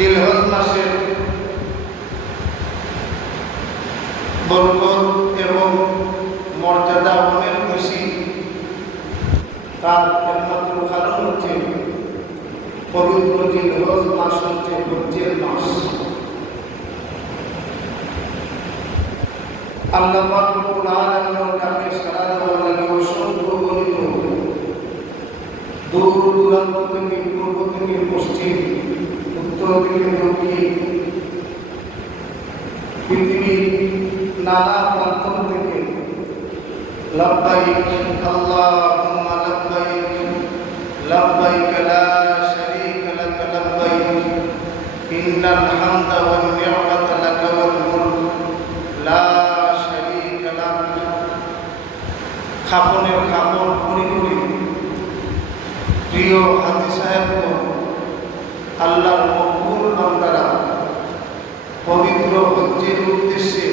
জিলহজ মাসের বরকত এবং মর্যাদা অনেক বেশি। তার একমাত্র কারণ হচ্ছে পবিত্র জিলহজ মাস হচ্ছে হজ্জের মাস। আল্লাহ পাক রব্বুল আলামিনের কাছে সারা দেওয়ার লাগে অসংখ্য গণিত দূর দূরান্ত থেকে, পূর্ব থেকে পশ্চিম, উত্তর থেকে দক্ষিণ, পৃথিবীর নানা প্রান্ত থেকে লাব্বাইক আল্লাহুম্মা লাব্বাইক লাব্বাইক লা শারীকা লাক লাব্বাইক ইন্নাল হামদা ওয়ান নি'মাতা লাক ওয়াল মুলক লা শারীকা লাক। খাফনের খাফন পড়ি পড়ি প্রিয় হাজী সাহেবগণ, আল্লাহর মকবুল বান্দারা পবিত্র হজ্জের উদ্দেশ্যে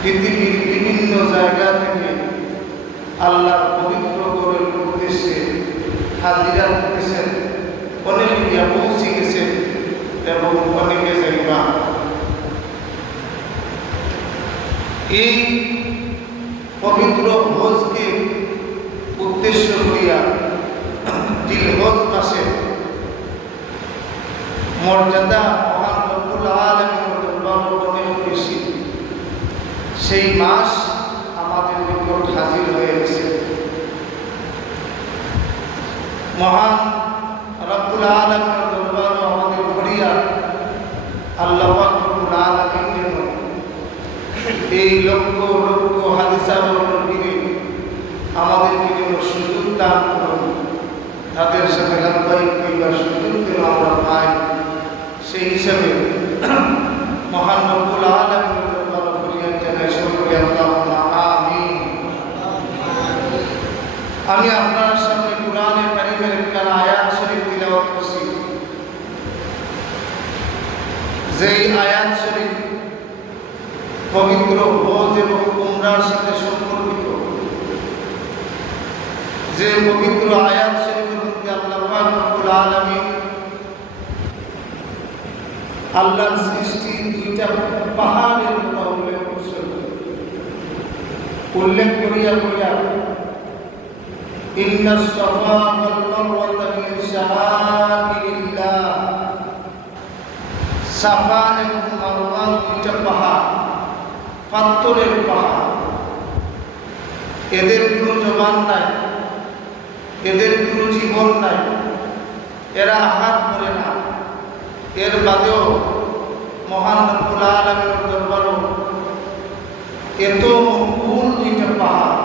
পৃথিবীর বিভিন্ন জায়গা থেকে আল্লাহর পবিত্র ঘরের উদ্দেশ্যে হাজিরা করতেছেন। অনেকে গিয়া পৌঁছে গেছেন এবং অনেকে যাইবা। এই পবিত্র হজকে উদ্দেশ্য করিয়া জিলহজ মাসে মর্যাদা মহান রব্বুল আলামিনের দরবারে অনেক বেশি। সেই মাস আমাদের নিকট হাজির হয়ে গেছে। মহান রব্বুল আলামিনের দরবারে আমাদের ফরিয়াদ, আল্লাহ পাক রব্বুল আলামিন যেন এই লক্ষ লক্ষ হাদিসা বর্ণিয়ে আমাদেরকে যেন সুযোগ দান করুন, তাদের সাথে লাব্বাইক কইবার সুযোগ যেন আমরা পাই। সেই হিসাবে মহান রব্বুল আলামিনের দরবারে ফরিয়াদ জানাই সকলে আল্লাহুম্মা আমিন। আমি আপনার সামনে কুরআনে কারীমের একটা আয়াত শরীফ তিলাওয়াত করছি। যেই আয়াত শরীফ পবিত্র হজ এবং উমরার সাথে সম্পর্কিত, যে পবিত্র আয়াত শরীফের মধ্যে আল্লাহ পাক রব্বুল আলামিন আল্লাহর সৃষ্টি দুইটা পাহাড়ের কথা উল্লেখ করছেন। উল্লেখ করিয়া করিয়া ইন্নাস সাফা ওয়াল মারওয়াতা মিন শাআইরিল্লাহ, সাফা এবং মারওয়া দুইটা পাহাড়, পাথরের পাহাড়। এদের কোনো জবান নাই, এদের কোনো জীবন নাই, এরা আহার করে না। এর বাদেও মহান রব্বুল আলামিনের দরবারে এত মকবুল দুইটা পাহাড়,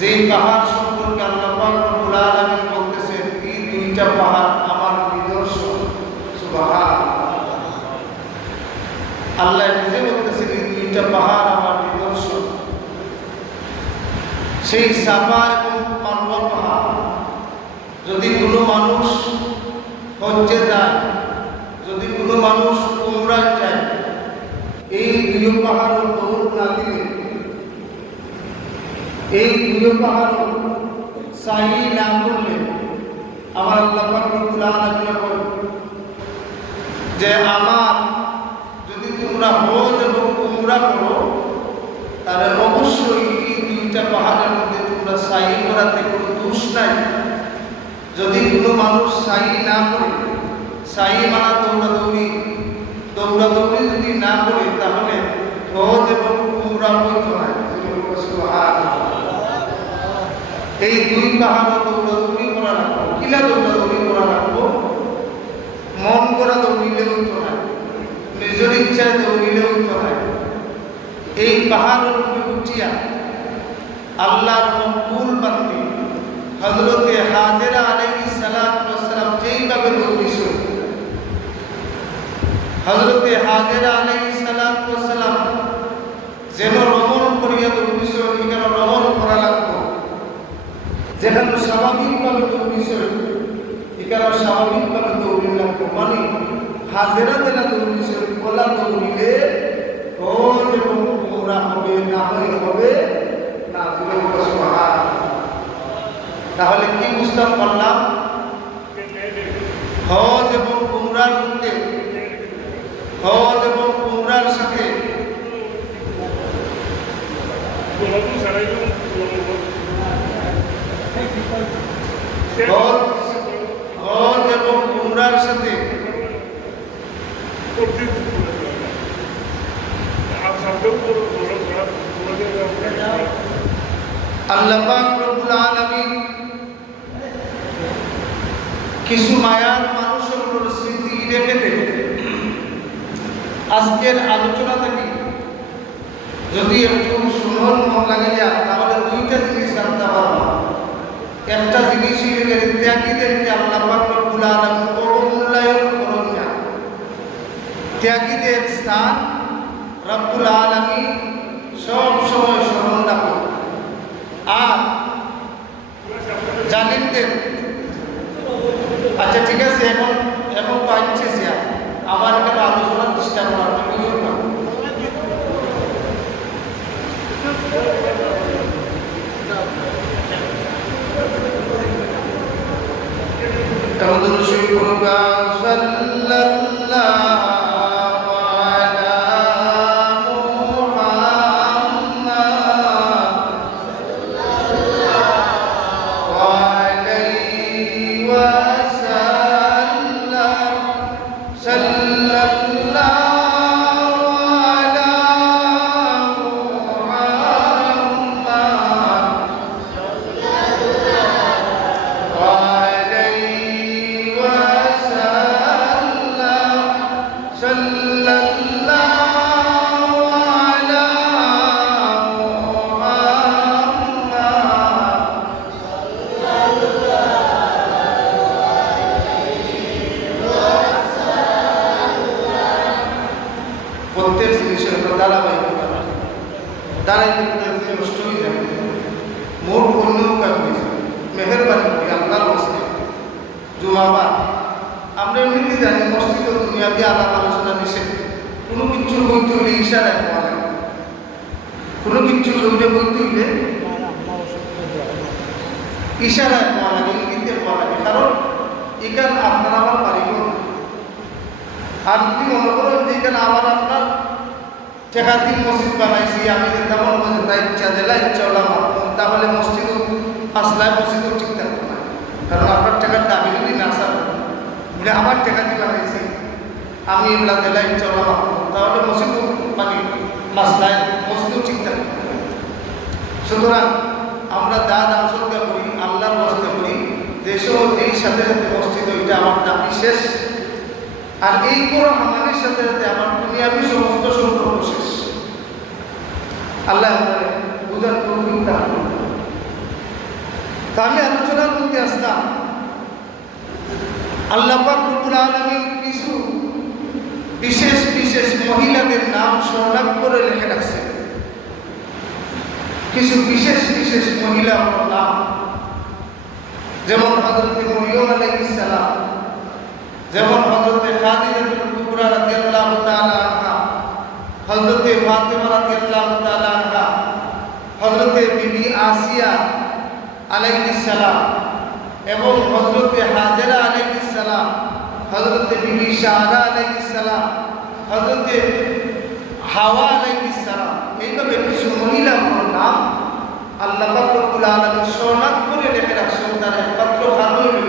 যেই পাহাড় সম্পর্কে আল্লাহ পাক রব্বুল আলামিন বলতেছেন এই দুইটা পাহাড় আমার নিদর্শন। সুবহানাল্লাহ, আল্লাহ নিজে বলতেছেন এই দুইটা পাহাড় আমার নিদর্শন। সেই সাফা এবং মারওয়া পাহাড় যদি কোনো মানুষ হজ্জে যায়, যদি কোনো মানুষ উমরায় যায়, এই দুই পাহাড় দৌড় না দিলে, এই দুই পাহাড় সাই না করলে, আমার আল্লাহ পাক রব্বুল আলামিন বলেন যে আমার যদি তোমরা হজ এবং উমরা করো তাহলে অবশ্যই এই দুইটা পাহাড়ের মধ্যে তোমরা সাই করাতে কোনো দোষ নাই। যদি কোনো মানুষ সাই না করে, সাই মানা দৌড়াদৌড়ি, দৌড়াদৌড়ি যদি না করে তাহলে হজ এবং উমরা হইত না। এই দুই পাহাড় দৌড়াদৌড়ি করা রাখবো, কিলা দৌড়াদৌড়ি করা রাখবো, মন করা দৌড়িলে হইত না, নিজের ইচ্ছায় দৌড়িলে হইত না। এই পাহাড়ের উপরে উঠিয়া আল্লাহর মকবুল বান্দী হযরতে হাজেরা আলাইহিস সালাতু ওয়াস সালাম যেইভাবে দৌড়িয়েছিল, হযরতে হাজেরা আলাইহিস সালাতু ওয়াস সালাম যেন রমণ করিয়া দৌড়িয়েছিল, এখানে রমণ করা লাগতো। যেখানে স্বাভাবিকভাবে দৌড়িয়েছিল এখানে স্বাভাবিকভাবে দৌড়ি লাগতো। মানে হাজেরা যেটা দৌড়িয়েছিল বলা দৌড়িলে হজ এবং উমরা হবে, না হবে না। তাহলে কি বুঝতাম পারলাম? হজ এবং উমরার মধ্যে হজ এবং উমরার সাথে হজ এবং উমরার সাথে আল্লাহ পাক রব্বুল আলামিন কিছু মায়ার মানুষের উপর স্মৃতি রেখে দেন। আজকের আলোচনা থেকে যদি একটু সুন্দর মন লাগে যায় তাহলে দুইটা জিনিস জানতে পারবো। একটা জিনিস ত্যাগীদেরকে আল্লাহ পাক রব্বুল আলামিন অবমূল্যায়ন করেন না। ত্যাগীদের স্থান রব্বুল আলামিন সব সময় স্মরণ রাখেন। আর জালিমদের আচ্ছা ঠিক আছে, এখন পাইছে আমার এখানে আলোচনার চেষ্টা করার বুঝুন না। প্রত্যেক জিনিসের একটা ধারাবাহিকতা ধারাবাহিকতা নষ্ট হয়ে যাবে, মোট অন্যমুখা হয়ে যাবে। মেহরবানি করি আল্লাহর হস্তে জুমাবার আমরা এমনিতে জানি মসজিদ ও দুনিয়াতে আলাপ আলোচনা নিষেধ। কোনো কিচ্ছুর বইতে হইলে ইশারায় পাওয়া লাগে, কোনো কিচ্ছুর বইটা বইতে হইলে ইশারায় পাওয়া লাগে, ইঙ্গিতে পাওয়া লাগে। কারণ এখানে আপনার আমার পারিব আর যদি মনে করেন যে এখানে আবার আপনার টেকাতির মসজিদ বানাইছি, আমি যে তেমন বলছি তাই ইচ্ছা দিলা ইচ্ছা হলাম, তাহলে মসজিদও আসলায় মসজিদও ঠিক থাকবে না। কারণ আপনার টাকার দাবি যদি না সারে বলে আমার টেকাতি বানাইছি আমি এগুলা দিলা ইচ্ছা হলাম, তাহলে মসজিদও মানে মাসলায় মসজিদও ঠিক থাকবে না। সুতরাং আমরা যা দান সৎকার করি আল্লাহর হস্তে করি, দেশেও এই সাথে সাথে মসজিদ ওইটা আমার দাবি শেষ। আর এই বড় আমাদের সাথে সাথে আমার দুনিয়াবি সমস্ত সম্পর্ক শেষ। আল্লাহ বুঝার তৌফিক দান করুন। তা আমি আলোচনার মধ্যে আসলাম, আল্লাহ পাক রব্বুল আলামিন কিছু বিশেষ বিশেষ মহিলাদের নাম স্মরণ করে লিখে রাখছে। কিছু বিশেষ বিশেষ মহিলার নাম, যেমন হযরত মরিয়ম আলাইহিস সালাম, যেমন হযরতে খাদিজাতুল কুবরা রাদিয়াল্লাহু তাআলা আনহা, হযরতে ফাতিমা রাদিয়াল্লাহু তাআলা আনহা, হযরতে বিবি আসিয়া আলাইহিস সালাম এবং হযরতে হাজেরা আলাইহিস সালাম, হযরতে বিবি সারা আলাইহিস সালাম, হযরতে হাওয়া আলাইহিস সালাম। এইভাবে কিছু মহিলার নাম আল্লাহ পাক রব্বুল আলামিন শনাক্ত করে লিখে রাখছেন। তার একমাত্র কারণ হলো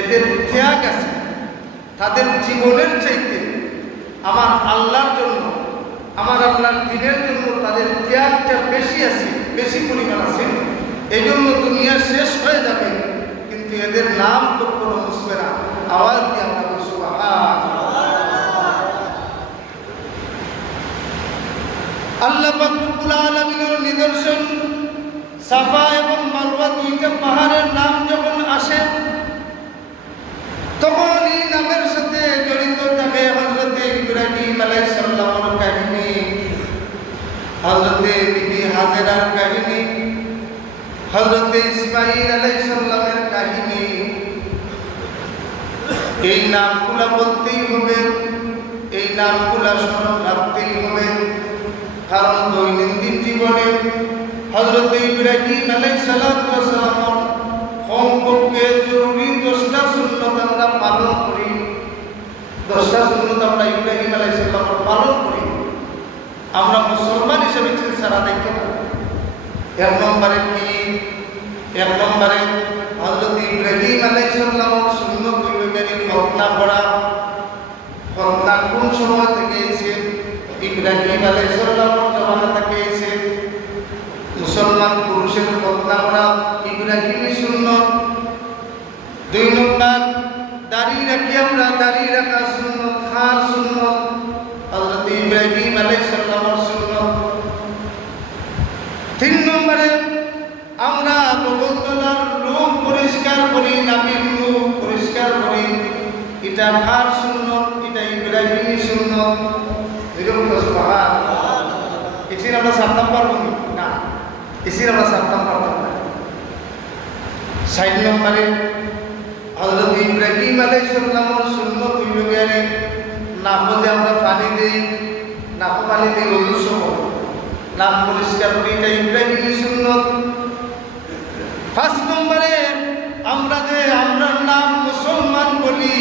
এদের ত্যাগ আছে, তাদের জীবনের চাইতে আমার আল্লাহর জন্য, আমার আল্লাহর দ্বীনের জন্য তাদের ত্যাগটা বেশি আছে, বেশি পরিমাণ আছে। এই জন্য দুনিয়া শেষ হয়ে যাবে কিন্তু এদের নাম তো কোনো মুছবে না। আওয়াজ দিয়ে আমরা সুবহানাল্লাহ। আল্লাহ পাক রব্বুল আলামিনের নিদর্শন সাফা এবং মারওয়া দুইটা পাহাড়ের নাম যখন আসে তখন এই নামের সাথে জড়িত থাকে হযরতে ইব্রাহিম আলাইহিস সালামের কাহিনী, হযরতে বিবি হাজেরার কাহিনী, হযরতে ইসমাঈল আলাইহিস সালামের কাহিনী। এই নামগুলা বলতেই হবে, এই নামগুলা স্মরণ রাখতেই হবে। কারণ দৈনন্দিন জীবনে হযরতে ইব্রাহিম আলাইহিস সালামের কমপক্ষে জরুরি 10টা সুন্নত আমরা পালন 10টা সুন্নত আমরা ইব্রাহিম আলাইহিস সালামের পালন করি, আমরা মুসলমান হিসেবে সারা দেখতে পাই। এক নম্বরে কি? এক নম্বরে হযরত ইব্রাহিম আলাইহিস সালামের সুন্নত হইল খতনা করা। খতনা কোন সময় থেকে এসে? ইব্রাহিম আলাইহিস সালামের জমানা থেকে এসে মুসলমান পুরুষের খতনা করা ইব্রাহিমী সুন্নত। 2 নম্বর দাড়ি রাখি আমরা, দাড়ি রাখা সুন্নত, খার সুন্নত, হযরত ইব্রাহিম আলাইহিস সালামের সুন্নত। 3 নম্বরে আমরা বগলতলার লোম পরিষ্কার করি, নাভির লোম পরিষ্কার করি, এটা খার সুন্নত, এটা ইব্রাহিমী সুন্নত। এরকম সুবহানাল্লাহ। এসে আমরা 7 নম্বর বলি না, এসে আমরা 7 নম্বর বলি। 6 নম্বরে হযরত ইব্রাহিম আলাইহিস সালামের সুন্নত হইল গেলে নাকে আমরা পানি দেই, নাক পানি দেই ওযুর সময়, নাক পরিষ্কার করি, এটা ইব্রাহিমী সুন্নত। 5 নম্বরে আমরা নাম মুসলমান বলি,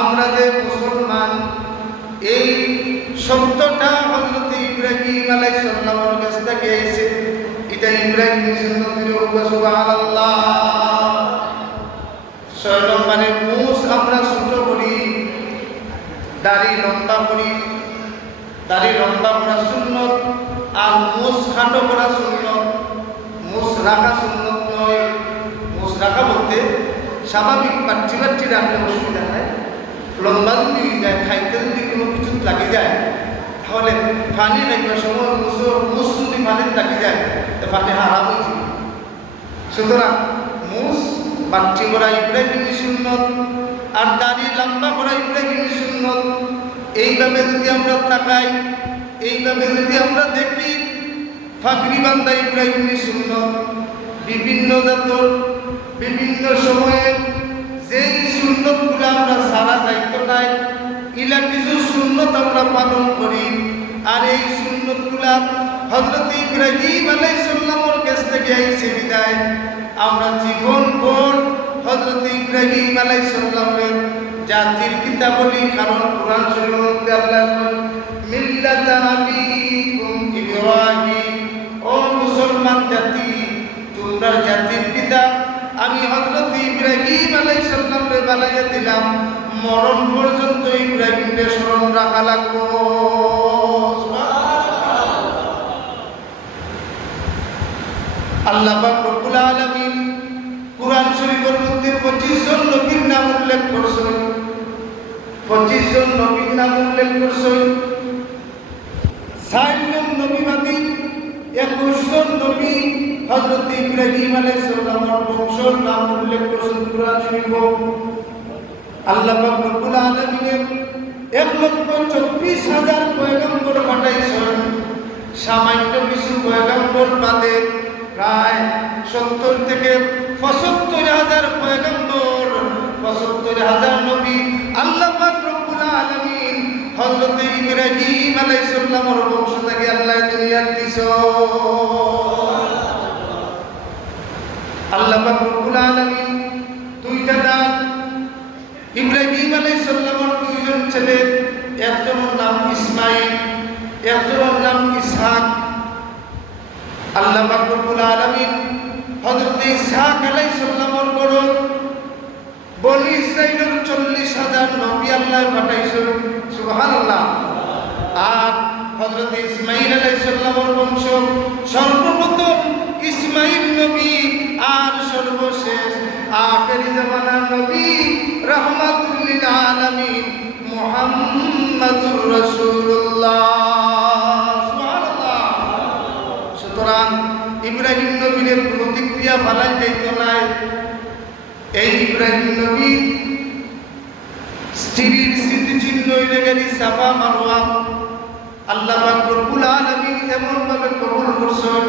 আমরা যে মুসলমান, এই শব্দটা হযরত ইব্রাহিম আলাইহিস সালামের কাছ থেকে এসেছে, এটা ইব্রাহিমী সুন্নত। সুবহানাল্লাহ। 6 নম্বরে মুছ আমরা ছোট করি, দাড়ি লম্বা করি, দাড়ি লম্বা করা সুন্নত, আর মুছ খাটো করা সুন্নত। মুছ রাখা সুন্নত নয়। মুছ রাখা বলতে স্বাভাবিক পাট্টি পাট্টি রাখলে অসুবিধা নাই। লম্বা যদি যায়, খাইতে যদি কোনো কিছু লাগে যায়, তাহলে পানি খাইবার সময় মুছ যদি পানিতে লাগে যায়, তো পানি হারাম হয়ে যাবে। সুতরাং মুছ বাট্টি করা ইব্রাহিমী সুন্নত, আর দাড়ি লম্বা করা ইব্রাহিমী সুন্নত। এইভাবে যদি আমরা তাকাই, এইভাবে যদি আমরা দেখি, ফাকরি বান্দা ইব্রাহিমী সুন্নত। বিভিন্ন জাতর বিভিন্ন সময়ে যেই সুন্নতগুলো আমরা সারা যাইতো নাই, ইলা কিছু সুন্নত আমরা পালন করি। আর এই সুন্নতগুলা হযরত ইব্রাহিম আলাইহিস সালামের কাছ থেকে আইছে বিদায় আমরা জীবনভর হযরত ইব্রাহিম আলাইহিস সালামের জাতির পিতা বলি। কারণ কুরআন শরীফের মধ্যে আল্লাহ বলেন, মিল্লাতা আবিকুম ইব্রাহিম, ও মুসলমান জাতি, তোমরা জাতির পিতা আমি হযরত ইব্রাহিম আলাইহিস সালামকে বানাইয়া দিলাম, মরণ পর্যন্ত ইব্রাহিমকে স্মরণ রাখা লাগবে। আল্লাহ পাক রব্বুল আলামিন কুরআন শরীফের মধ্যে 25 জন নবীর নাম উল্লেখ করেছেন। 25 জন নবীর নাম উল্লেখ করেছেন। 60 জন নবীবাদী, 21 জন নবী হযরত ইব্রাহিম আলাইহিস সালামের বংশের নাম উল্লেখ করেছেন কুরআন শরীফে। আল্লাহ পাক রব্বুল আলামিন 1,24,000 পয়গম্বর পাঠাইছেন। সামান্য কিছু পয়গম্বর বাদে প্রায় 70 থেকে 75,000 পয়গম্বর, 75,000 নবী আল্লাহ পাক রব্বুল আলামিন হযরত ইব্রাহিম আলাইহিস সালামের বংশ থেকে আল্লাহ দুনিয়াতে দিয়েছেন। আল্লাহ পাক রব্বুল আলামিন 2টা নাম ইব্রাহিম আলাইহিস সালামের 2 জন ছেলে, একজনের নাম ইসমাঈল, একজনের নাম ইসহাক। আল্লাহ পাক রব্বুল আলামিন হযরত ইসহাক আলাইহিস সালামের বড় বনি ইসরাইলের 40,000 নবী আল্লাহ পাঠাইছেন। সুবহানাল্লাহ। আর হযরত ইসমাঈল আলাইহিস সালামের বংশ সর্বপ্রথম ইসমাঈল নবী, আর সর্বশেষ আখেরি জামানার নবী রাহমাতুল লিল আলামিন মুহাম্মাদুর রাসূলুল্লাহ। সুবহানাল্লাহ। সুতরাং ইব্রাহিম নবীর কোনো দিক দিয়া ফালাই যাইতো নাই। এই ইব্রাহিম নবী স্ত্রীর স্মৃতিচিহ্ন হইলে গেলি সাফা মারওয়া। আল্লাহ পাক রব্বুল আলামিন এমন ভাবে কবুল করছেন,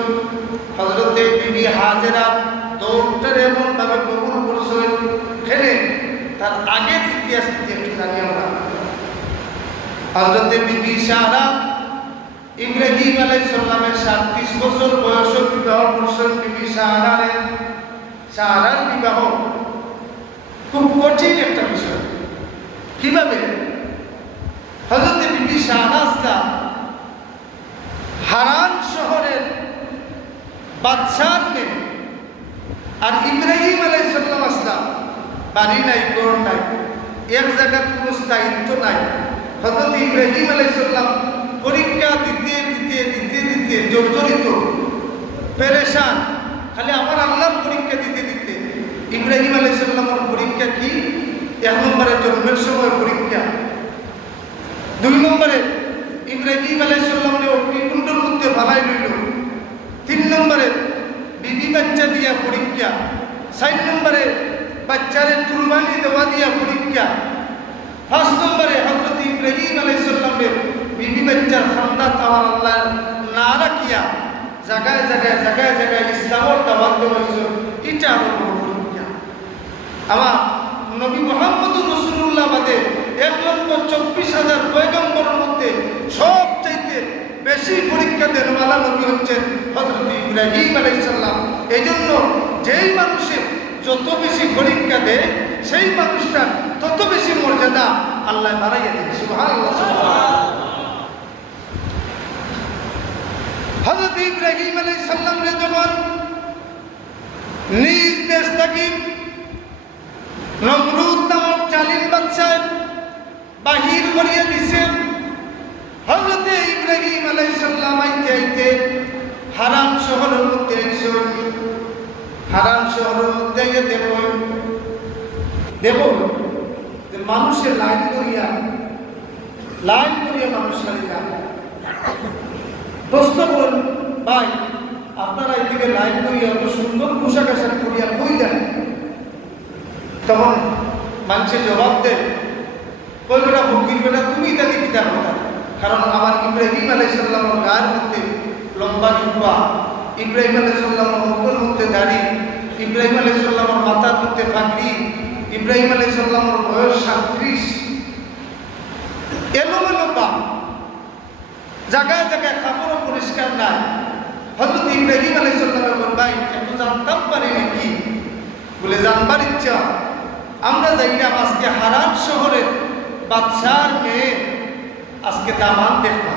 হযরত বিবি হাজেরা দৌড়টারে এমন ভাবে কবুল করছেন। এখানে তার আগের ইতিহাস একটু জানি আমরা। হযরত বিবি সারা ইব্রাহিম আলাইহিস সালামের 37 বছর বয়সে বিবাহ করছেন। বিবি সারার বিবাহ খুব কঠিন একটা বিষয়। কিভাবে? বাদশার মেয়ে। আর ইব্রাহিম আলাইহিস সালাম আসলাম, বাড়ি নাই, ঘর নাই, এক জায়গার কোনো স্থায়িত্ব নাই। হযরত ইব্রাহিম আলাইহিস সালাম পরীক্ষা দিতে দিতে দিতে দিতে জর্জরিত, পেরেশান, খালি আমার আল্লাহর পরীক্ষা দিতে দিতে। ইব্রাহিম আলাইহিস সালামের পরীক্ষা কি? 1 নম্বরে জন্মের সময় পরীক্ষা, 2 নম্বরে ইব্রাহিম আলাইহিস সালামকে অগ্নিকুণ্ডের মধ্যে ফালাই লইল, 3 নম্বরে বিবি বাচ্চা দিয়া পরীক্ষা, 4 নম্বরে বাচ্চারে কুরবানি দেওয়া দিয়া পরীক্ষা, 5 নম্বরে হযরত ইব্রাহিম আলাইহিস সালামের বিবি বাচ্চার খান্দা তাওয়ার আল্লাহ না রাখিয়া জায়গায় জায়গায় জায়গায় জায়গায় ইসলামের দাওয়াত দেওয়া হয়েছে। এটা আরো বড় পরীক্ষা। আমার নবী মুহাম্মদুর রাসূলুল্লাহ বাদে 1,24,000 পয়গম্বরের মধ্যে সবচাইতে বেশি পরীক্ষা দেনওয়ালা নবী হচ্ছেন হযরত ইব্রাহিম আলাইহিস সালাম। এজন্য যেই মানুষের যত বেশি পরীক্ষা দেয় সেই মানুষটা তত বেশি মর্যাদা আল্লাহ বাড়াইয়া দেন। সুবহানাল্লাহ, সুবহানাল্লাহ। হযরত ইব্রাহিম আলাইহিস সালাম যখন নিজ দেশ থেকে নমরুদ নামক জালিম বাদশা বাহির করিয়া দিছেন, হযরত ইব্রাহিম আলাইহিস সালাম আইতে আইতে হারাম শহরের মধ্যে আইছেন। হারাম শহরের মধ্যে গিয়ে দেখো যে মানুষের লাইন করিয়া মানুষ খালি যায়। প্রশ্ন করেন, ভাই আপনারা এদিকে লাইন করিয়া এত সুন্দর পোশাক আশাক করিয়া কই যান? তখন মানুষের জবাব দেয়, কই বেটা ফকির বেটা, তুমি তাকে কিতা কথা? কারণ আমার ইব্রাহিম আলাইহিস সালামের গায়ের মধ্যে লম্বা জুব্বা, ইব্রাহিম আলাইহিস সালামের মুখের মধ্যে দাড়ি, ইব্রাহিম আলাইহিস সালামের মাথার মধ্যে পাগড়ি, ইব্রাহিম আলাইহিস সালামের বয়স 37, এলোমেলো পা, জায়গায় জায়গায় কাপড়ও পরিষ্কার নাই। হযরত ইব্রাহিম আলাইহিস সালাম বলেন, ভাই একটু জানতাম পারি নাকি? বলে জানবার ইচ্ছা, আমরা যাইলাম আজকে হারান শহরের বাদশার মেয়ে, আজকে দামান দেখবা,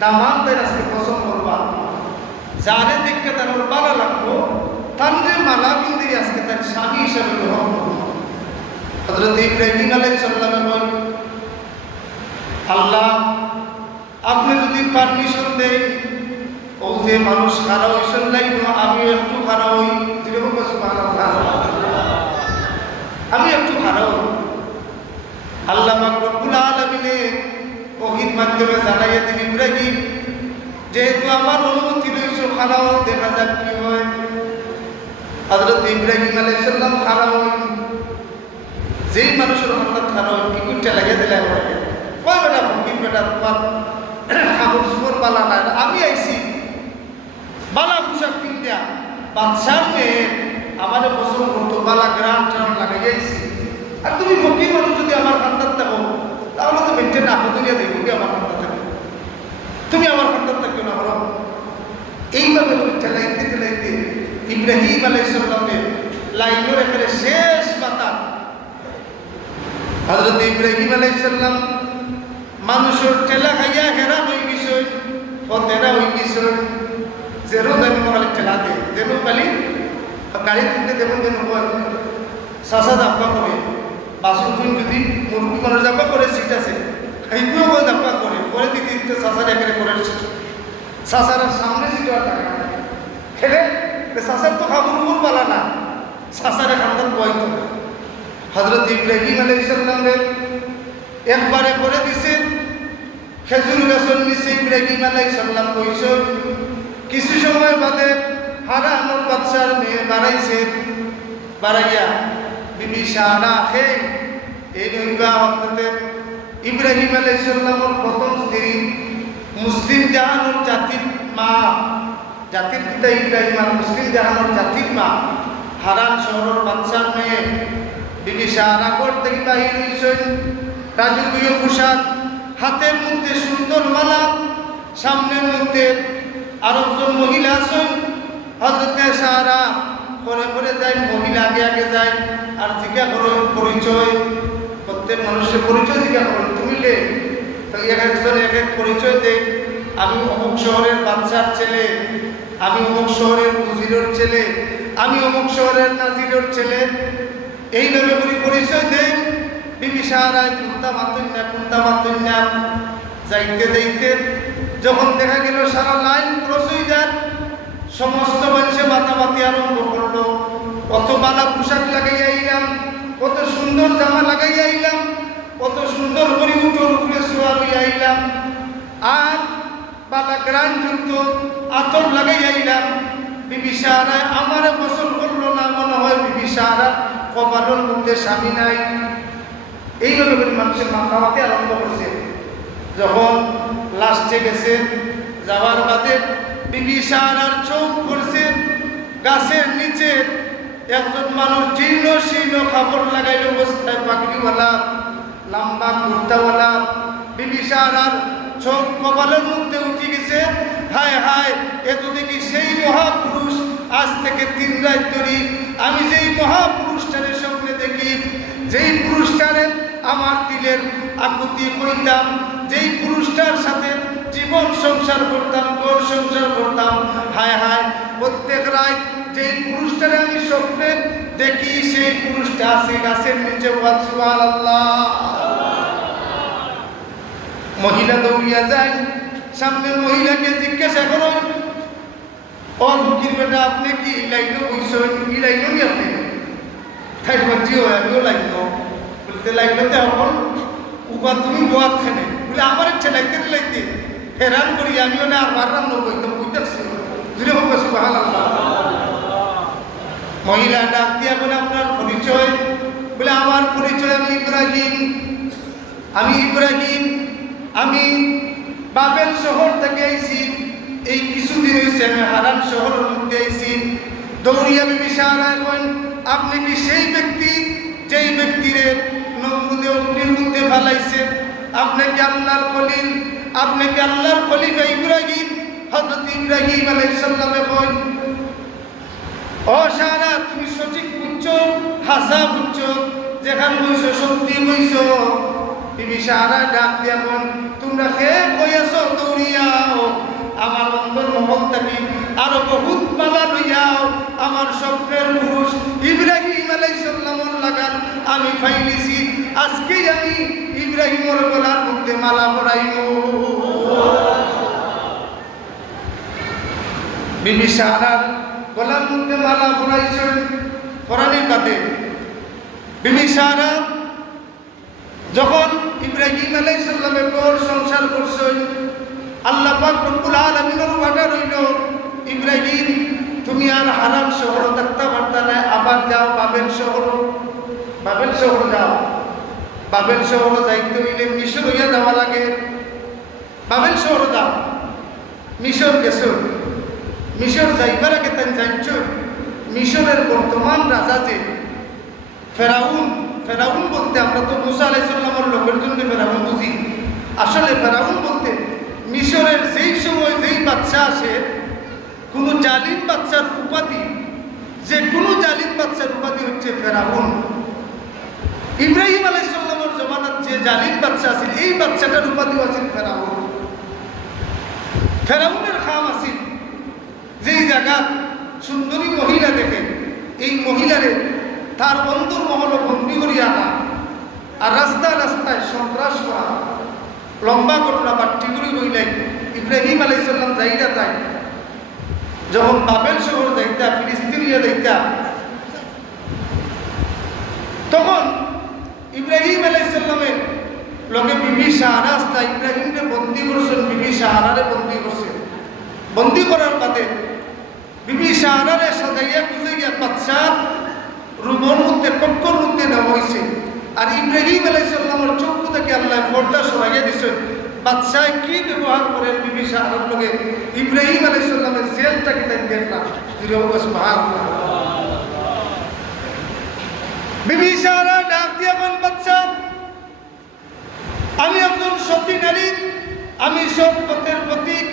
দামানদের আজকে পছন্দ করবা, যারে দেখতে তার ভালো লাগবো তানরে মালা বিন্দি আজকে তার স্বামী হিসাবে গ্রহণ করবো। হযরত ইব্রাহিম আলাইহিস সালাম বলেন, আল্লাহ আপনি যদি পারমিশন দেন, ও যে মানুষ খারাপ হইছেন লাগবে, আমি একটু খারাপ হই, যেরকম সুবহানাল্লাহ, আমি একটু খারাপ হই। আল্লাহ পাক রব্বুল আলামিনের ওহীর মাধ্যমে জানাইয়া দিন, ইব্রাহিম যেহেতু আমার অনুমতি রয়েছে খারাপ, দেখা যাক কি হয়। হযরত ইব্রাহিম আলাইহিস সালাম খারাপ হই, যেই মানুষের হঠাৎ খারাপ হয় ইকুইটা লাগিয়ে দিলে কয় বেটা ফকির বেটা, তোমার কাপড় চোপড় বালা নাই, আমি আইছি বালা পোশাক কিনতে, বাদশার মেয়ে আমার পছন্দ করতো, বালা গ্রাম ট্রাম লাগাই আইছি, আর তুমি ফকির মানুষ যদি আমার খান্দার থাকো তাহলে তো বেঁচে না হতরিয়া দেখো কি আমার খান্দার থাকো, তুমি আমার খান্দার থাকো না হলো। এইভাবে ঠেলাইতে ঠেলাইতে ইব্রাহিম আলাইহিস সালামের লাইনের একেবারে শেষ পাতা হযরত ইব্রাহিম আলাইহিস সালাম মানুষের ঠেলা খাইয়া হেরা হয়ে গেছে, ফতেরা হয়ে গেছে, যেরো যেন খালি ঠেলা দেয়, যেন খালি গাড়ি তুলতে দেবেন যেন চাষা জাপা করে, বাসুন যদি মুরগি মানুষ জাপা করে সিট আছে এইগুলো জাপা করে দিতে দিতে চাষার এখানে করে চাষার সামনে সিট আর টাকা খেলে চাষার তো খাবুর পালা না, চাষার খান্দার বয়ত। হযরত ইব্রাহিম আলাইহিস সালামের একবারে করে দিছে, খেজুর গাছের নিচে ইব্রাহিম আলাইহিস সালাম বইছে। কিছু সময় বাদে হারানোর বাদশার মেয়ে বাড়াইছে, বাড়াইয়া বিবি সারা খেয়ে এই নৈবা হতে ইব্রাহিম আলাইহিস সালামের প্রথম স্ত্রী, মুসলিম জাহানোর জাতির মা, জাতির পিতা ইব্রাহিম আর মুসলিম জাহানোর জাতির মা, হারান শহরের বাদশার মেয়ে বিবি সারা করতে বাহির হইছেন, রাজকীয় পোশাক, হাতের মধ্যে সুন্দর মালা, সামনের মধ্যে আরো একজন মহিলা আছেন। হযরতে সারা পরে পরে যায়, মহিলা আগে আগে যায় আর জিজ্ঞা করেন পরিচয়, প্রত্যেক মানুষের পরিচয় জিজ্ঞা করেন, তুমি কে? এক একজন এক এক পরিচয় দেয়। আমি অমুক শহরের বাচ্চার ছেলে, আমি অমুক শহরের উজিরের ছেলে, আমি অমুক শহরের নাজিরের ছেলে, এইভাবে করে পরিচয় দেন। বিবি সাহারায় কুন্তা মাতুন্না যাইতে যাইতে যখন দেখা গেল সারা লাইন ক্রস হয়ে যায়, সমস্ত মানুষে মাতামাতি আরম্ভ করলো। কত বালা পোশাক লাগাইয়া আইলাম, কত সুন্দর জামা লাগাইয়া আইলাম, কত সুন্দর করে উঠোর উপরে শোয়াবি আইলাম, আর বালা গ্রানযুক্ত আতর লাগাইয়া আইলাম। বিবি সাহারায় আমারে পছন্দ করলো না, মনে হয় বিবি সাহারা কপালের মধ্যে স্বামী নাই। এইভাবে করে মানুষের মাতামাতি আরম্ভ করছে। যখন লাস্টে গেছে, যাওয়ার বাদে বিবি সাহারার চোখ পড়ছে গাছের নিচে একজন মানুষ জীর্ণ শীর্ণ কাপড় লাগাইল অবস্থায়, পাগড়িওয়ালা, লম্বা কুর্তাওয়ালা। বিবি সাহারার চোখ কপালের মধ্যে উঠে গেছে। হায় হায়, এত দেখি সেই মহাপুরুষ। আজ থেকে 3 রাত ধরে আমি যেই মহাপুরুষটারে স্বপ্নে দেখি, যেই পুরুষটারে আমার দিলের আকুতি কইতাম, যেই পুরুষটার সাথে জীবন সংসার করতাম, ঘর সংসার করতাম, হায় হায়, প্রত্যেক রাত যেই পুরুষটারে আমি স্বপ্নে দেখি, সেই পুরুষটা আছে গাছের নিচে। সুবহানাল্লাহ। মহিলা দৌড়িয়া যায়, সামনের মহিলাকে জিজ্ঞাসা করো, ও ফকির বেটা, আপনি কি লাইনো বইছেন? কি লাইনো নি আপনি? তাই বলছি, ও আমিও লাইনো। বলতে লাইনোতে এখন উবা তুমি বোয়াত খানে বলে আমার ইচ্ছে লাইতে হেরান করি আমিও না আর মারান নইতাম বুঝতেছি দূরে হোক। সুবহানাল্লাহ। মহিলা ডাক দিয়া বলে আপনার পরিচয়? বলে আমার পরিচয় আমি ইব্রাহিম, আমি বাবেল শহর থেকে আইছি। এই কিছুদিন হয়েছে আমি হারান শহরের মধ্যে আইছি। দৌড়িয়া বিবি সাহারায় বলেন, আপনি কি সেই ব্যক্তি যেই ব্যক্তিরে নমরুদে অগ্নির মধ্যে ফেলাইছে? আপনি কি আল্লাহর খলিল? আপনি কি আল্লাহর খলিফা ইব্রাহিম? হযরত ইব্রাহিম আলাইহিস সালামে কয়, ও সাহারা, তুমি সঠিক বুঝছো, হাসা বুঝছো, যেখান বইছো সত্যি বইছো। বিবি সাহারা ডাক দিয়া বলেন, তোমরা কে কইয়াছো? দৌড়িয়াও আমার অন্তর মহল থাকি আরো বহুত মালা লইয়াও আমার স্বপ্নের পুরুষ ইব্রাহিম আলাইহিস সালামের লাগান আমি ফাইলিছি। আজকেই আমি ইব্রাহিমের গলার মধ্যে মালা পরাইব। বিবি সাহারার গলার মধ্যে মালা পরাইছেন। পরানির বাদে বিবি সাহারা যখন ইব্রাহিম আলাইহিস সালামের ঘর সংসার করছেন, আল্লাহ পাক রব্বুল আলামিনের ওয়াদা রইল, ইব্রাহিম তুমি আর হারাম শহর থাকতে পারতা না, আবার যাও বাবেল শহর যাও। বাবেল শহর যাইতে হইলে মিশর হইয়া যাওয়া লাগে। বাবেল শহর যাও। মিশর গেছো, মিশর যাইবার আগে তাই জানছো মিশরের বর্তমান রাজা যে ফেরাউন বলতে আমরা তো মুসা আলাইহিস সালামের লোকের জন্য ফেরাউন বুঝি। আসলে ফেরাউন বলতে মিশরের যেই সময় যেই বাচ্চা আসে, কোনো জালিম বাচ্চার উপাধি, যে কোনো জালিম বাচ্চার উপাধি হচ্ছে ফেরাউন। ইব্রাহিম আলাইহিস সালামের জমানার যে জালিম বাচ্চা আছে, এই বাচ্চাটার উপাধি আছে ফেরাউন। ফেরাউনের খাম আছে যেই জায়গা সুন্দরী মহিলা দেখে, এই মহিলারে তার বন্ধুর মহল বন্দি করিয়া আনা, আর রাস্তায় রাস্তায় সন্ত্রাস করা, লম্বা ঘটনা পাট্টিগুড়ি রইলাই। ইব্রাহিম আলাইহিস সালাম যাইরা তাই যখন বাবেল শহর যাইতা, ফিলিস্তিনিয়া যাইতা, তখন ইব্রাহিম আলাইহিস সালামের লগে বিবি সাহারা আসতা ইব্রাহিমকে বন্দি করছেন, বিবি সাহারারে বন্দি করছেন। বন্দি করার বাদে বিবি সাহারারে সাজাইয়া গুজাইয়া বাদশাহ রুমের মধ্যে কক্ষর মধ্যে নেওয়া হয়েছে। আর ইব্রাহিম আলাইহিস সালামের চক্ষু থেকে আল্লাহ পর্দা সরাইয়া দিচ্ছেন। বাদশাহ কি ব্যবহার করেন বিবি সাহারার লগে, ইব্রাহিম আলাইহিস সালামের জেলটাকে তাই দেখলাম। সুবহানাল্লাহ। বিবি সাহারা ডাক দিয়া বলেন, বাদশাহ আমি একজন সতী নারী, আমি সব পথের প্রতীক,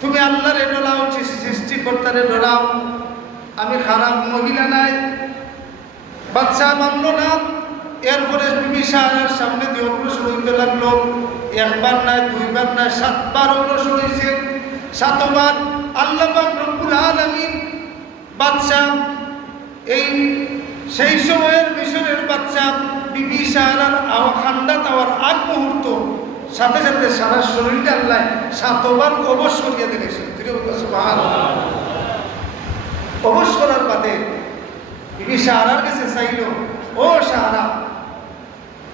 তুমি আল্লাহরে ডরাও, সৃষ্টিকর্তারে ডরাও, আমি খারাপ মহিলা নাই। বাদশাহ মানল না। এরপরে বিবি সাহারার সামনে দিয়ে অগ্রসর হইতে লাগলো। একবার নয়, দুইবার নয়, 7 বার অগ্রসর হয়েছে। 7বার আল্লাহ পাক রব্বুল আলামিন বাদশা, এই সেই সময়ের মিশরের বাদশা বিবি সাহারার খান্ডা দেওয়ার আগ মুহূর্ত সাথে সাথে সারা শরীরটা আল্লাহ 7বার অবশ করিয়া দিয়েছেন। অবশ করার বাদে বিবি সাহারার কাছে চাইল, ও সাহারা,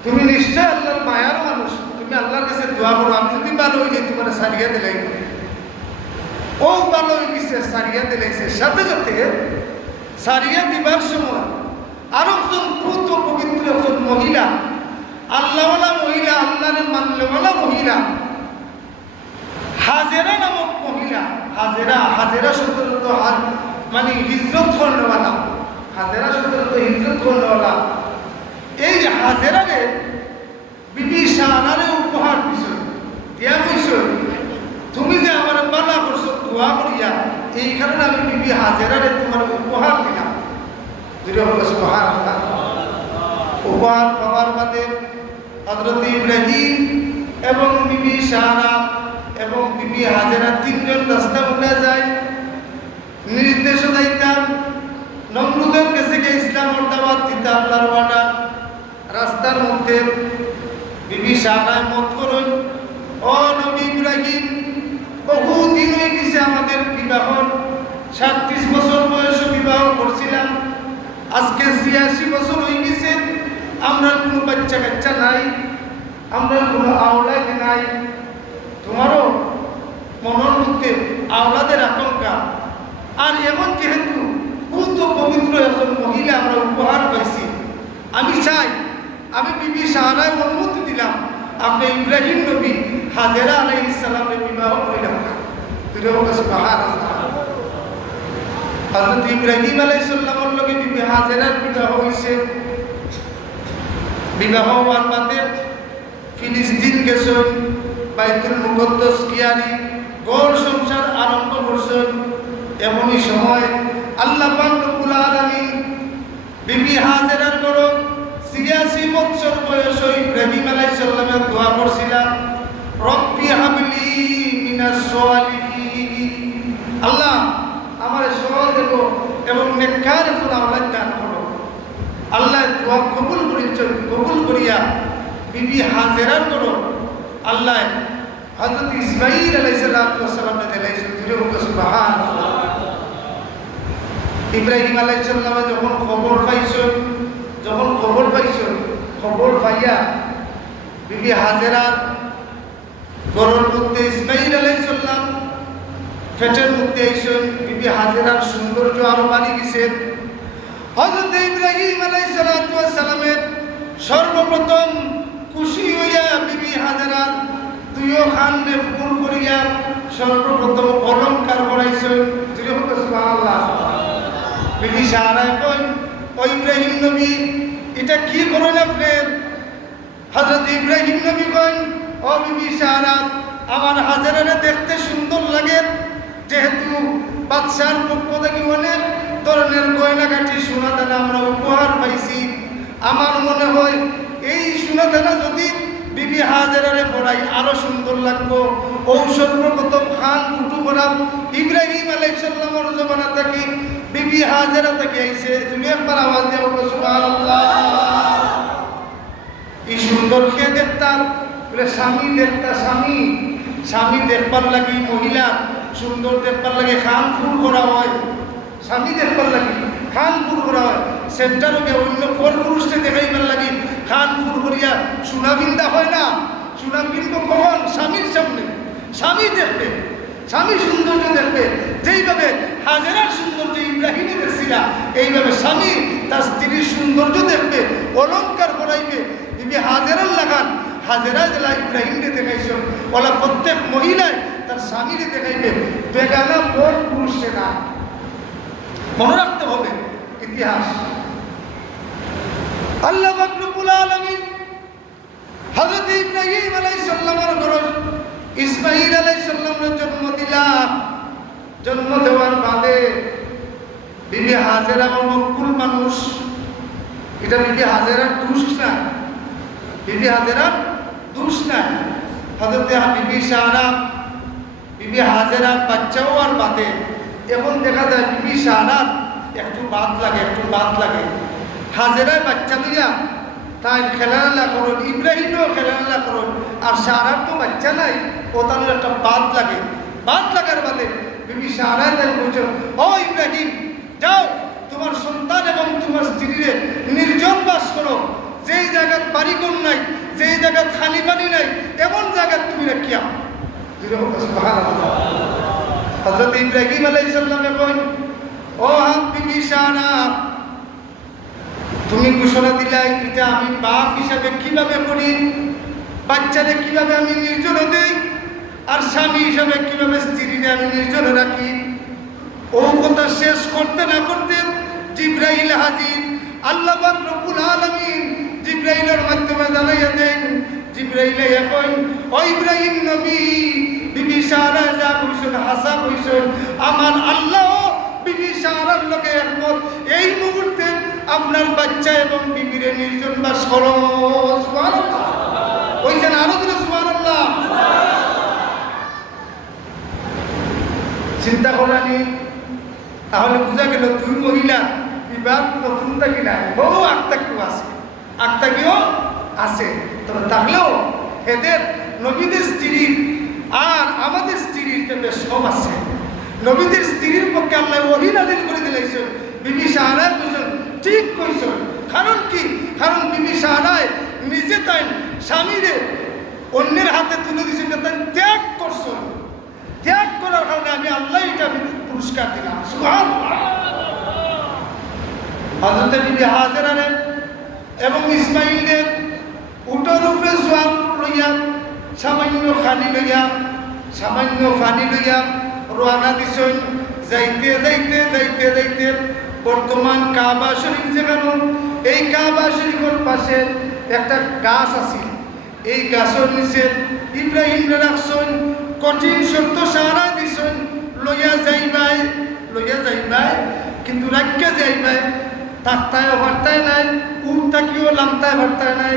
তুমি নিশ্চয় আল্লাহর মায়ার মানুষ, তুমি আল্লাহর কাছে দোয়া করো, আমি যদি ভালো হয়ে যাই তোমার সারিয়া দিলাই। ও ভালো হয়ে গেছে, সারিয়া দিলাইছে। সাথে সাথে সারিয়া দিবার সময় আরো একজন পুত পবিত্র একজন মহিলা, আল্লাহওয়ালা মহিলা, আল্লাহর মানলেওয়ালা মহিলা, হাজেরা নামক মহিলা। হাজেরা শব্দত মানে হিজরত করনেওয়ালা, হাজেরা শব্দত হিজরত করনেওয়ালা। এই হাজেরারে বিবি সাহারারে উপহার দিছ, দিয়া কইছ, তুমি যে আমার বালা করছো দোয়া করিয়া, এই কারণে আমি বিবি হাজেরারে তোমার উপহার দিলাম। উপহার পাওয়ার বাদে হযরত ইব্রাহিম এবং বিবি সাহারা এবং বিবি হাজেরা 3 জন রাস্তা উঠে যায়। নির্দেশ দিতাম নমরুদের কাছে গিয়ে ইসলামের দাওয়াত দিতে আল্লাহর ওয়াদা। রাস্তার মধ্যে বিবি সাহারা মত করুন, ও নবী ইব্রাহিম, বহুদিন হয়ে গেছে আমাদের বিবাহ, 37 বছর বয়সে বিবাহ করছিলাম, আজকে 86 বছর হয়ে গেছে, আমরা কোনো বাচ্চা কাচ্চা নাই, আমরা কোনো আওলাদ নাই। তোমারও মনের মধ্যে আওলাদের আকাঙ্ক্ষা, আর এমন যেহেতু পুত পবিত্র একজন মহিলা আমরা উপহার পাইছি, আমি চাই, আমি বিবি সাহারায় অনুমতি দিলাম আপনি ইব্রাহিম নবী হাজেরা আলাইহিস সালামের বিবাহ করিলাম। হযরত ইব্রাহিম আলাইহিস সালামের লগে বিবি হাজেরার বিবাহ হইছে। বিবাহ হওয়ার বাদে ফিলিস্তিন গেছেন, বাইতুল মুকদ্দাস কিয়ারি গড় সংসার আরম্ভ করছেন। এমনই সময় আল্লাহ পাক রব্বুল আলামিন বিবি হাজেরার বড় 86 বছর বয়স ইব্রাহিম আলাইহিস সালামের দোয়া করছিলাম, রব্বি হাবলি মিনাস সালিহিন, আল্লাহ আমার সওয়াল দেবো এবং নেককার একজন আওলাদ দান করো। আল্লাহ দোয়া কবুল করেছেন, কবুল করিয়া বিবি হাজেরার করো আল্লাহ হযরত ইসমাঈল আলাইহিস সালামকে দিলাইছেন। সুবহানাল্লাহ। ইব্রাহিম আলাইহিস সালাম যখন খবর পাইছেন, খবর পাইয়া বিবি হাজেরার গরুর মধ্যে ইসমাঈল আলাইহিস সালাম পেটের মধ্যে আইছেন, বিবি হাজেরার সৌন্দর্য আরো বাড়ি গেছে। হযরত ইব্রাহিম আলাইহিস সালামের সর্বপ্রথম খুশি হইয়া বিবি হাজেরার 2 খানকে ফুল করিয়া সর্বপ্রথম অলংকার করাইছেন। সুবহানাল্লাহ। বিবি সাহারা কই, ও ইব্রাহিম নবী, এটা কি করেন আপনি? হযরত ইব্রাহিম নবী কইন, ও বিবি সাহারা, আমার হাজেরারে দেখতে সুন্দর লাগে, যেহেতু বাদশার পক্ষ থেকে অনেক ধরনের গয়নাগাটি সোনা দানা আমরা উপহার পাইছি, আমার মনে হয় এই সোনা দানা যদি বিবি হাজেরারে পড়াই আরো সুন্দর লাগবো। ও সর্বপ্রথম খান ফুটু করা ইব্রাহিম আলাইহিস সালামের জমানা থেকে বিবি হাজেরা থেকে আইছে। তুমি একবার আওয়াজ দিয়ে বলো সুবহানাল্লাহ। এই সুন্দর কে দেখতাম বলে স্বামী দেখতা, স্বামী দেখবার লাগি, মহিলা সুন্দর দেখবার লাগে খান ফুল করা হয়, স্বামী দেখবার লাগি খান ফুল করা হয়। সেন্টারও গে অন্য পর পুরুষকে দেখাইবার লাগি খান ফুল করিয়া সোনা বিন্দা হয় না, সোনা বিনব কখন? স্বামীর সামনে। স্বামী দেখবে, স্বামী সৌন্দর্য দেখবে, যেইভাবে হাজেরার সৌন্দর্য ইব্রাহিমে দেখছিলা, এইভাবে স্বামী তার স্ত্রীর সৌন্দর্য দেখবে, অলংকার করাইবে। বিবি হাজেরার লাগান, হাজেরা জেলা ইব্রাহিমকে দেখাইছ, ওলা প্রত্যেক মহিলায় তার স্বামীরে দেখাইবে, বেগানা পর পুরুষে না। মনে রাখতে হবে ইতিহাস। আল্লাহ পাক রব্বুল আলামিন হযরত ইব্রাহিম আলাইহিস সালামের ঘরে ইসমাঈল আলাইহিস সালামের জন্ম দিলাম। জন্ম দেওয়ার বাদে বিবি হাজেরা মক্কুল মানুষ, এটা বিবি হাজেরার দোষ না, বিবি হাজেরার দোষ না। হযরতে বিবি সারা, বিবি হাজেরার বাচ্চাও আর বাদে। এখন দেখা যায় বিবি সারার একটু বাদ লাগে, একটু বাদ লাগে। হাজেরার বাচ্চা দিয়া তাই খেলাধুলা করুন, ইব্রাহিমও খেলাধুলা করুন, আর সারার তো বাচ্চা নাই, ও তাহলে একটা বাদ লাগে। বাদ লাগার বাদে বিবি সারা তাই বলছেন, ও ইব্রাহিম যাও তোমার সন্তান এবং তোমার স্ত্রীরে নির্জন বাস করো, যেই জায়গায় বাড়িঘর নাই, যেই জায়গায় খালি পানি নাই, এমন জায়গায় তুমি রাখিয়া। হযরত ইব্রাহিম আলাইহিস সালামে কইন, ও বিবি সারা তুমি ঘোষণা দিলাই, এটা আমি বাপ হিসাবে কিভাবে করি, বাচ্চারে কিভাবে আমি নির্জনে দেই, আর স্বামী হিসাবে কিভাবে স্ত্রীরে আমি নির্জনে রাখি। ও কথা শেষ করতে না করতে জিবরাইল হাজির। আল্লাহ পাক রব্বুল আলামিন জিবরাইলের মাধ্যমে জানাইয়া দেন, জিবরাইল এখন ও ইব্রাহিম নবী বিবি সারা যা কইছেন হাসা কইছেন, আমার আল্লাহ বিবি সারার লগে একমত, এই মুহূর্তে আপনার বাচ্চা এবং বিবিরে নির্জন বাস করো। সুবহানাল্লাহ কইছেন, আরো দিলে সুবহানাল্লাহ। চিন্তা করানি, তাহলে বোঝা গেল দুই মহিলা বিবাহ নতুন থাকি নাই, বহু আত্মাকিও আছে, আত্মাকিও আছে। তবে থাকলেও এদের নবীদের স্ত্রীর আর আমাদের স্ত্রীর বেশ সব আছে। নবীদের স্ত্রীর পক্ষে আল্লাহ ওহী নাযিল করে দিলেছেন, বিবি সাহারা কইছেন ঠিক কইছেন। কারণ কি? কারণ বিবি সাহারায় নিজে তাই স্বামীরে অন্যের হাতে তুলে দিয়েছেন, তাই ত্যাগ করছেন। ত্যাগ করার কারণে আমি আল্লাহ এটা পুরস্কার দিলাম। সুবহানাল্লাহ। হযরত বিবি হাজেরা এবং ইসমাইলের উটের উপরে সওয়ার লইয়া সামান্য পানি লইয়া রওনা দিছেন। যাইতে যাইতে যাইতে যাইতে বর্তমান কাবা শরীফ যেখানে, এই কাবা শরীফের পাশে একটা গাছ আছে, এই গাছের নিচে ইব্রাহিম রাখছেন, কঠিন সত্য সাহারা দিছেন, লইয়া যাইবাই কিন্তু রাখিয়া যাইবাই, তাকতায় ভারতায় নাই, উঠ তাকিও লামতায় ভারতায় নাই,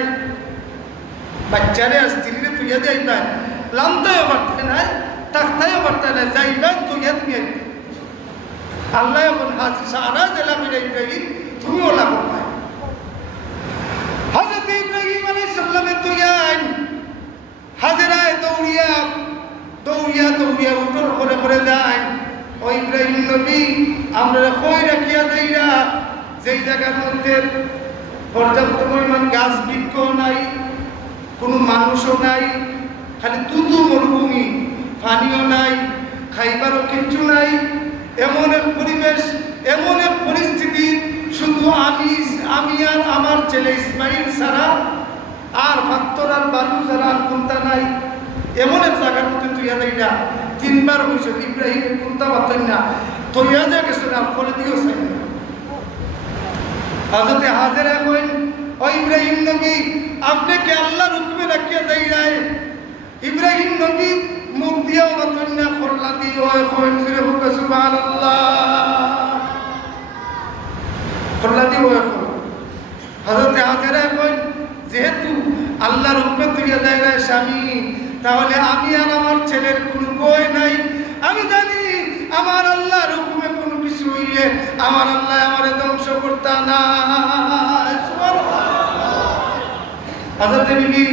বাচ্চারে আর স্ত্রীরে তুইয়া যাইবাই, লামতায় ভারতায় নাই, তাকতায় ভারতায় নাই, যাইবাই তুইয়া তুমি আল্লাহ এখন হাজি সাহারা জেলাম ইব্রাহিম তুমিও লাভ পাই। হযরত ইব্রাহিম আলাইহিস সালামে তুইয়া হাজেরায় দৌড়িয়া উঠোর করে যায়। ও ইব্রাহিম নবী আমরা কই রাখিয়া যাইরা, যেই জায়গার মধ্যে পর্যাপ্ত পরিমাণ গাছ বৃক্ষ নাই, কোনো মানুষও নাই, খালি তুতু মরুভূমি, পানিও নাই, খাইবারও কিচ্ছু নাই, এমন এক পরিবেশ, এমন এক পরিস্থিতি, শুধু আমি আর আমার ছেলে ইসমাইল ছাড়া, আর ফাত্তর আর বালু ছাড়া আর কোনটা নাই, এমন এক জায়গার মধ্যে তুইয়া যাইরা। তিনবার হয়েছে ইব্রাহিমের কোনটা পাতেন না, তৈয়া যা গেছে না, ফলে দিয়েও চাই না। হযরত হাজেরা কইন, ও ইব্রাহিম নবী আপনি কি আল্লাহর হুকুমে রাখিয়া যাইরাই? ইব্রাহিম নবী মুখ দিয়েও পাতেন না, খোল্লা দিয়ে কইন ফিরে হোক সুবহানাল্লাহ, খোল্লা দিয়ে হযরত হাজেরা কইন, যেহেতু আল্লাহর হুকুমে তুইয়া যাইরাই স্বামী, তাহলে আমি আর আমার ছেলের কোনো বই নাই। আমি জানি আমার আল্লাহর হুকুমে কোনো কিছু হইলে আমার আল্লাহ আমারে ধ্বংস করতা না। হযরত বিবি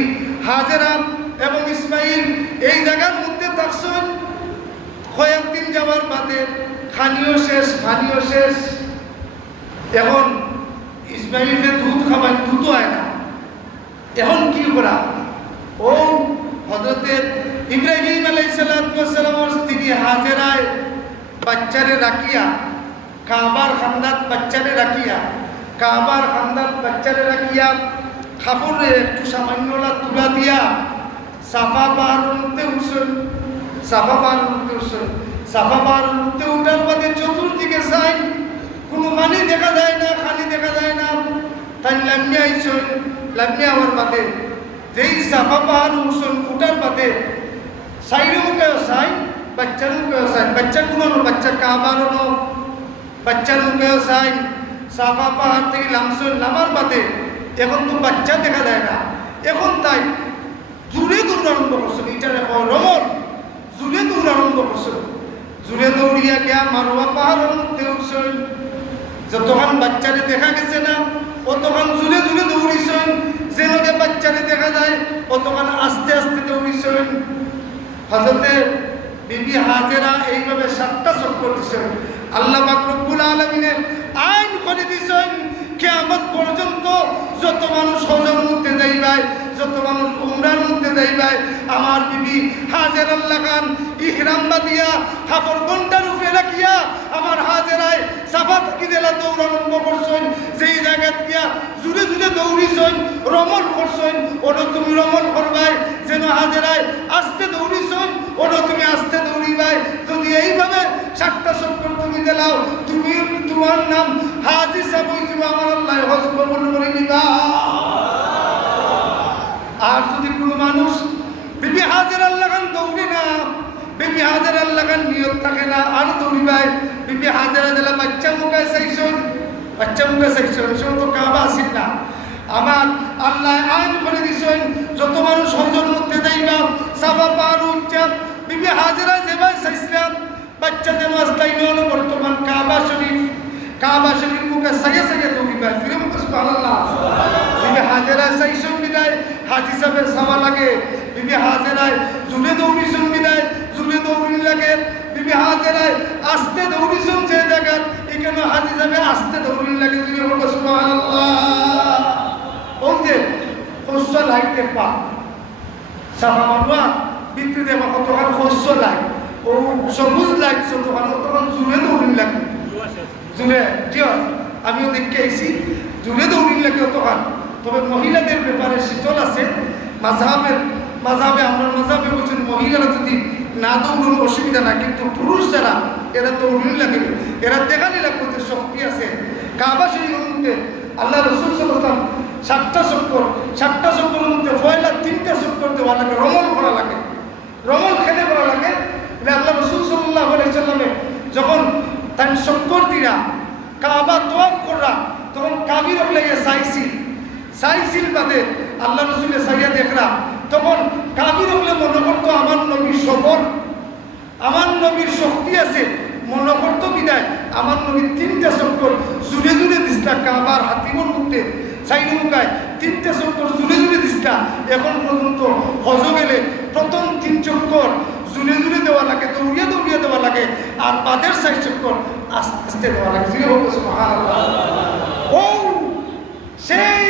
হাজেরা এবং ইসমাইল এই জায়গার মধ্যে থাকছেন। কয়েকদিন যাওয়ার বাদে খানিও শেষ, পানিও শেষ। এখন ইসমাইলকে দুধ খাবার, দুধও হয় না। এখন কি করা? ও হযরত ইব্রাহিম আলাইহিস সালামের স্ত্রী হাজেরায় বাচ্চারে রাখিয়া, কাবার খান্দাত বাচ্চারে রাখিয়া, কাপড়ে একটু সামান্য তুলা দিয়া সাফা পাহাড়ের মধ্যে উঠছেন। সাফা পাহাড়ের মধ্যে উঠার বাদে চতুর্দিকে চাই, কোনো পানি দেখা যায় না, খালি দেখা যায় না। তাই লামিয়া আইছেন, লামিয়া হওয়ার বাদে যেই সাফা পাহাড় উঠার বাদে সাইডে মুখেও চাই, বাচ্চার মুখেও চাই, বাচ্চা কোনো বাচ্চা কাবারও বাচ্চার মুখেও চাই, সাফা পাহাড় থেকে নামার বাদে এখন তো বাচ্চা দেখা যায় না, এখন তাই জুড়ে দৌড় আরম্ভ করছেন। এটা রমল জুড়ে দৌড় আরম্ভ করছেন। জুড়ে দৌড়িয়া গিয়া মারোয়া পাহাড়ের মধ্যে উঠছেন। যতক্ষণ বাচ্চারে দেখা গেছে না অতক্ষণ জুড়ে জুড়ে দৌড়িছেন, যেন বাচ্চারে দেখা যায় অতক্ষণ আস্তে আস্তে দৌড়িছেন। হযরতে বিবি হাজেরা এইভাবে 7টা চক্কর দিছেন। আল্লাহ পাক রব্বুল আলামিনে আইন করে দিছেন কিয়ামত পর্যন্ত যত মানুষ হজের মধ্যে যাইবাই, যত মানুষ উমরার মধ্যে যাইবাই, আমার বিবি হাজেরা লাগান ইহরাম বাঁধিয়া কাপড় ঘন্টার উপরে রাখিয়া আমার হাজেরায় সাফা থেকে জেলা দৌড় আরম্ভ করছেন। যেই জায়গায় গিয়া জুড়ে জুড়ে দৌড়িছেন, রমল করছেন, ওটা তুমি রমল করবাই। যেন হাজেরায় আস্তে দৌড়িছেন, ওটা তুমি আস্তে দৌড়িবাই। যদি এইভাবে 7টা চক্কর তুমি দিলাও, তুমি তোমার নাম হাজি সাহেব হইছিল, আমার আল্লাহ হজ কবুল করে নিবা। আর যদি কোনো মানুষ বিবি হাজেরা লাগান দৌড়ে না, বিবি হাজেরা লাগান নিয়ত থাকে না, আর দৌড়িবাই। বিবি হাজেরা দিলা বাচ্চা মুখায় চাইছেন, বাচ্চা মুখে চাইছেন, সে তো কাবা আসিল না। আমার আল্লাহ আইন করে দিছেন যত মানুষ হজের মধ্যে যাইবা সাফা পাহাড় উঠছে, বিবি হাজেরা যেভাবে চাইছিলাম বাচ্চা যেন আসলাই নন। বর্তমান কাবা শরীফ মুখে সাইয়া সাইয়া দৌড়িবা, ফিরে মুখে সুবহানাল্লাহ। বিবি হাজেরা চাইছেন বিদায় হাজি সাহেবের সাওয়া লাগে, বিবি হাজেরায় জুড়ে দৌড়িছেন বিদায় জুড়ে দৌড়ি লাগে। বিবি হাজেরায় আস্তে দৌড়িছেন যে জায়গা এখানে হাজি সাহেব আস্তে দৌড়ি লাগে, ফিরে মুখে সুবহানাল্লাহ। ওই যে খসা লাইটে পা সাফা মারওয়া বিক্রিতে আমার কতক্ষণ খসা লাইট, ও সবুজ লাইট তখন জুড়ে দৌড়ি লাগে, জুড়ে জিও আমিও দেখে আইছি, জুড়ে দৌড়ি লাগে অতক্ষণ। তবে মহিলাদের ব্যাপারে শীতল আছে। মাযহাবে আমরা মাযহাবে বলছেন মহিলারা যদি না দৌড়ুন অসুবিধা না, কিন্তু পুরুষ যারা এরা দৌড়ি লাগে, এরা দেখানি লাগবে যে শক্তি আছে। কাবা শরীফের মধ্যে আল্লাহ রাসূল সাল্লাল্লাহু আলাইহি ওয়াসাল্লাম 7টা চক্করের মধ্যে পয়লা 3টা চক্কর দেওয়া লাগে, রমল করা লাগে, রমল খেলে করা লাগে। আল্লাহ রাসূল সাল্লাল্লাহু আলাইহি ওয়াসাল্লামে যখন তার চক্কর দিরা কাবা তওয়াফ করা, তখন কাবির লাগে সাইছিল বাদে আল্লাহ রাসূলের সাইয়া দেখরা, তখন কাবির হলে মনে করতো আমার নবীর সবর, আমার নবীর শক্তি আছে, মনে করতো বিদায় আমার নবীর 3টা চক্কর জুড়ে জুড়ে দিসলা কাবার হাতিমর মধ্যে সাইড মুখায় 3টা চক্কর জুড়ে জুড়ে দিসলা। এখন পর্যন্ত হজ গেলে প্রথম 3 চক্কর জুড়ে জুড়ে দেওয়া লাগে, দৌড়িয়ে দৌড়িয়ে দেওয়া লাগে, আর বাদের 6 চক্কর আস্তে আস্তে দেওয়া লাগে। সুবহানাল্লাহ। ও সেই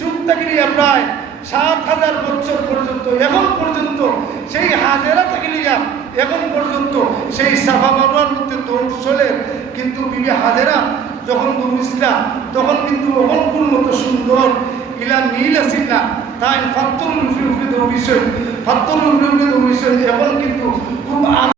যুগ থেকে নিয়ে প্রায় 7,000 বছর পর্যন্ত এখন পর্যন্ত সেই হাজেরা থেকে নিয়ে এখন পর্যন্ত সেই সাফা মারওয়ার মধ্যে দৌড় চলে। কিন্তু বিবি হাজেরা যখন দৌড়িছিলা তখন কিন্তু অহংকুর মতো সুন্দর ইলা নীল আসিল না, তাই ফাত্তরের উপরে দৌড়িছেন, ফাত্তরের উপরে দৌড়িছেন। এখন কিন্তু খুব